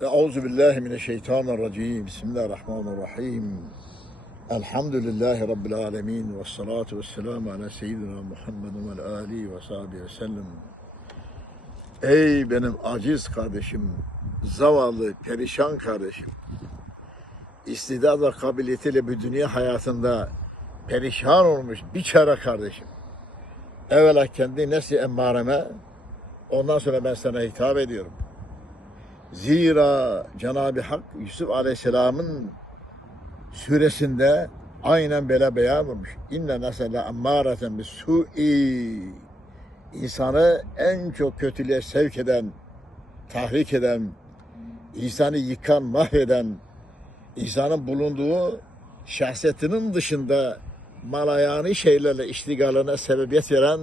Euzu billahi mineşşeytanirracim. Bismillahirrahmanirrahim. Elhamdülillahi rabbil alamin ve salatu vesselamu ala seyyidina Muhammedin ve alihi ve sahbihi ve sellem. Ey benim aciz kardeşim, zavallı, perişan kardeşim. İstidad ve kabiliyetiyle bu dünya hayatında perişan olmuş bir çare kardeşim. Evvela kendi nefsi emmareme, ondan sonra ben sana hitap ediyorum. Zira Cenab-ı Hak Yusuf Aleyhisselam'ın suresinde aynen böyle beyan olmuş. İnne nesele emmâreten bis su'i insanı en çok kötülüğe sevk eden, tahrik eden, insanı yıkan, mahveden, insanın bulunduğu şahsiyetinin dışında malayani şeylerle iştigaline sebebiyet veren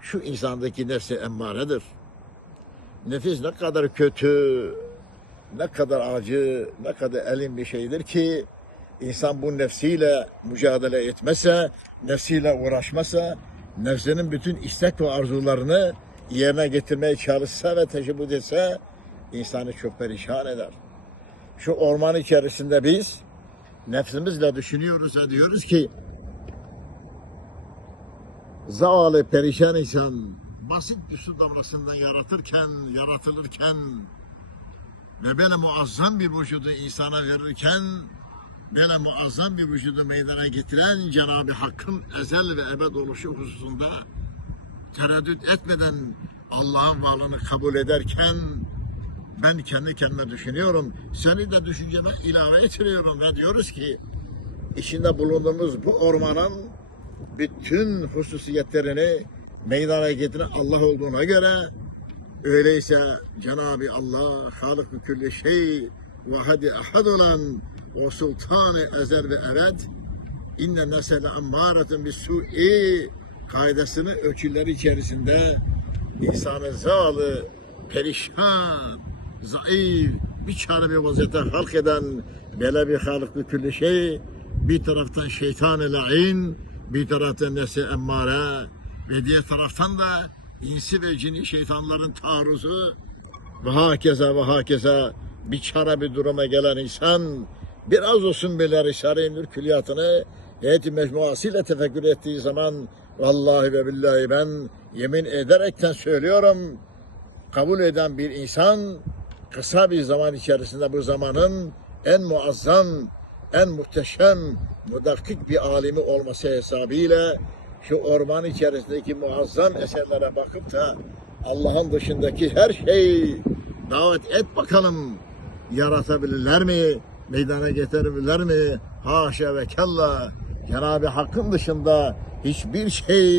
şu insandaki nefsi emmaredir. Nefis ne kadar kötü, ne kadar acı, ne kadar elin bir şeydir ki insan bu nefsiyle mücadele etmese, nefsiyle uğraşmasa, nefsinin bütün istek ve arzularını yerine getirmeye çalışsa ve teşebbüs etse insanı çok perişan eder. Şu orman içerisinde biz nefsimizle düşünüyoruz ve diyoruz ki zavallı perişan insan basit bir su damlasından yaratırken, yaratılırken ve böyle muazzam bir vücudu insana verirken böyle muazzam bir vücudu meydana getiren Cenab-ı Hakk'ın ezel ve ebed oluşu hususunda tereddüt etmeden Allah'ın varlığını kabul ederken ben kendi kendime düşünüyorum. Seni de düşünceme ilave ettiriyorum ve diyoruz ki içinde bulunduğumuz bu ormanın bütün hususiyetlerini meydana getiren Allah olduğuna göre öyleyse Cenab-ı Allah Halık-ı Külli şey ve hadi ahad olan ve sultanı ezer ve ebed inne nesele emmâretun bis su'i kaidesini ölçüleri içerisinde insanı zavallı, perişan, zayıf, bir çare bir vaziyete halk eden böyle bir halıklı külli şey bir taraftan şeytan-ı la'in bir taraftan nefsi emmare ve diğer taraftan da insi ve cini şeytanların taarruzu ve hakeza ve hakeza bir çare bir duruma gelen insan biraz olsun bile Risale-i Nur külliyatını heyeti mecmuasıyla tefekkür ettiği zaman vallahi ve billahi ben yemin ederekten söylüyorum kabul eden bir insan kısa bir zaman içerisinde bu zamanın en muazzam, en muhteşem, mudakkik bir alimi olması hesabıyla şu orman içerisindeki muazzam eserlere bakıp da Allah'ın dışındaki her şeyi davet et bakalım yaratabilirler mi? Meydana getirebilirler mi? Haşa ve kella Cenab-ı Hakk'ın dışında hiçbir şey